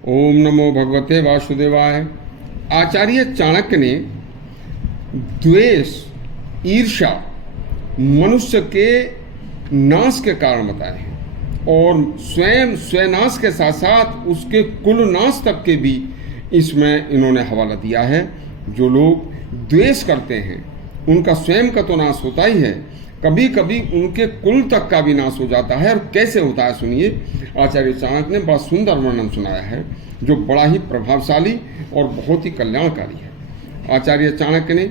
ओम नमो भगवते वासुदेवाय। आचार्य चाणक्य ने द्वेष, ईर्ष्या मनुष्य के नाश के कारण बताए हैं और स्वयं स्वनाश के साथ साथ उसके कुल नाश तक के भी इसमें इन्होंने हवाला दिया है। जो लोग द्वेष करते हैं उनका स्वयं का तो नाश होता ही है, कभी कभी उनके कुल तक का भी नाश हो जाता है। और कैसे होता है सुनिए, आचार्य चाणक्य ने बड़ा सुंदर वर्णन सुनाया है जो बड़ा ही प्रभावशाली और बहुत ही कल्याणकारी है। आचार्य चाणक्य ने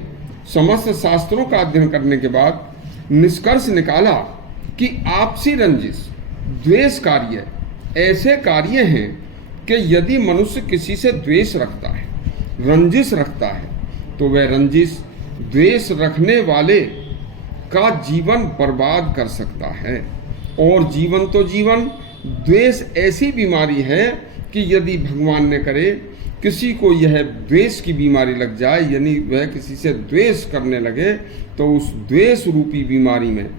समस्त शास्त्रों का अध्ययन करने के बाद निष्कर्ष निकाला कि आपसी रंजिश, द्वेष कार्य ऐसे कार्य हैं कि यदि मनुष्य किसी से द्वेष रखता है, रंजिश रखता है, तो वह रंजिश द्वेष रखने वाले का जीवन बर्बाद कर सकता है। और जीवन तो जीवन, द्वेष ऐसी बीमारी है कि यदि भगवान ने करे किसी को यह द्वेष की बीमारी लग जाए, यानी वह किसी से द्वेष करने लगे, तो उस द्वेष रूपी बीमारी में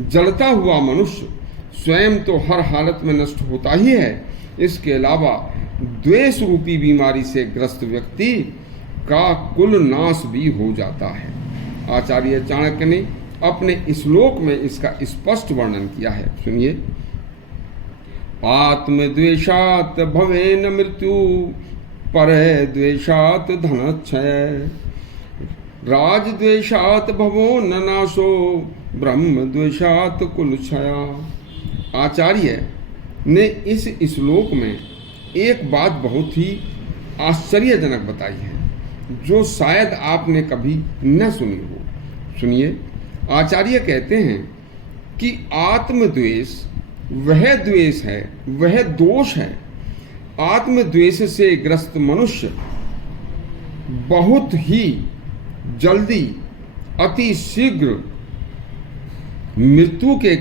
जलता हुआ मनुष्य स्वयं तो हर हालत में नष्ट होता ही है, इसके अलावा द्वेष रूपी बीमारी से ग्रस्त व्यक्ति का कुल नाश भी हो जाता है। आचार्य चाणक्य ने अपने श्लोक में इसका स्पष्ट वर्णन किया है, सुनिए। आत्मद्वेषात् भवेन मृत्यु, परे द्वेषात् धनक्षय, राजद्वेषात् भवो न नाशो, ब्रह्म द्वेषात् कुलक्षय। आचार्य ने इस श्लोक में एक बात बहुत ही आश्चर्यजनक बताई है जो शायद आपने कभी न सुनी हो। सुनिए, आचार्य कहते हैं कि आत्मद्वेष वह द्वेष है, वह दोष है। आत्मद्वेष से ग्रस्त मनुष्य बहुत ही जल्दी, अति शीघ्र मृत्यु के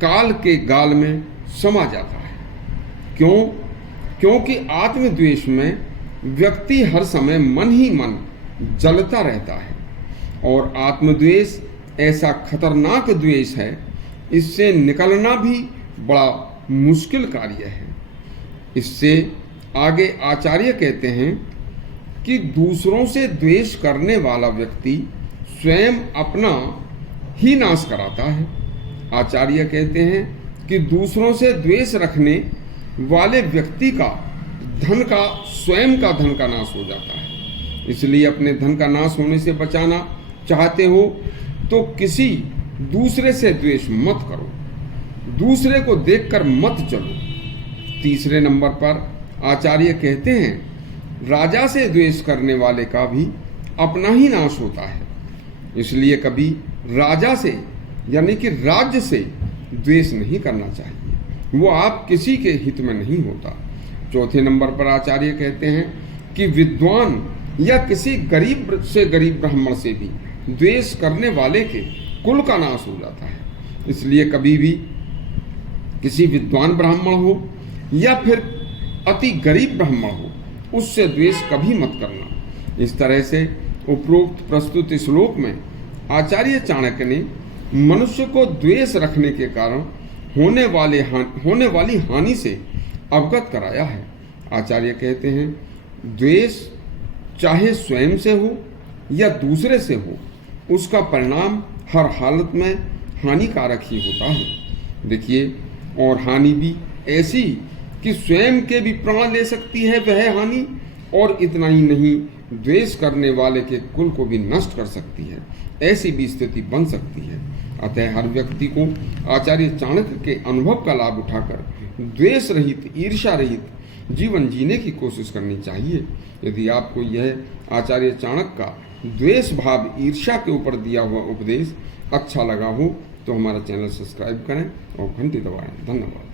काल के गाल में समा जाता है। क्यों? क्योंकि आत्मद्वेष में व्यक्ति हर समय मन ही मन जलता रहता है और आत्मद्वेष ऐसा खतरनाक द्वेष है, इससे निकलना भी बड़ा मुश्किल कार्य है। इससे आगे आचार्य कहते हैं कि दूसरों से द्वेष करने वाला व्यक्ति स्वयं अपना ही नाश कराता है। आचार्य कहते हैं कि दूसरों से द्वेष रखने वाले व्यक्ति का धन का, स्वयं का धन का नाश हो जाता है। इसलिए अपने धन का नाश होने से बचाना चाहते हो तो किसी दूसरे से द्वेष मत करो, दूसरे को देखकर मत चलो। तीसरे नंबर पर आचार्य कहते हैं राजा से द्वेष करने वाले का भी अपना ही नाश होता है। इसलिए कभी राजा से, यानी कि राज्य से द्वेष नहीं करना चाहिए, वो आप किसी के हित में नहीं होता। चौथे नंबर पर आचार्य कहते हैं कि विद्वान या किसी गरीब से गरीब ब्राह्मण से भी द्वेष करने वाले के कुल का नाश हो जाता है। इसलिए कभी भी किसी विद्वान ब्राह्मण हो या फिर अति गरीब ब्राह्मण हो, उससे द्वेष कभी मत करना। इस तरह से उपरोक्त प्रस्तुत श्लोक में आचार्य चाणक्य ने मनुष्य को द्वेष रखने के कारण होने वाली हानि से अवगत कराया है। आचार्य कहते हैं द्वेष चाहे स्वयं से हो या दूसरे से हो, उसका परिणाम हर हालत में हानिकारक ही होता है। देखिए, और हानि भी ऐसी कि स्वयं के भी प्राण ले सकती है वह हानि, और इतना ही नहीं, द्वेष करने वाले के कुल को भी नष्ट कर सकती है। ऐसी भी स्थिति बन सकती है। अतः हर व्यक्ति को आचार्य चाणक्य के अनुभव का लाभ उठाकर द्वेष रहित, ईर्ष्या रहित जीवन जीने की कोशिश करनी चाहिए। यदि आपको यह आचार्य चाणक्य का द्वेष भाव, ईर्ष्या के ऊपर दिया हुआ उपदेश अच्छा लगा हो तो हमारा चैनल सब्सक्राइब करें और घंटी दबाएं। धन्यवाद।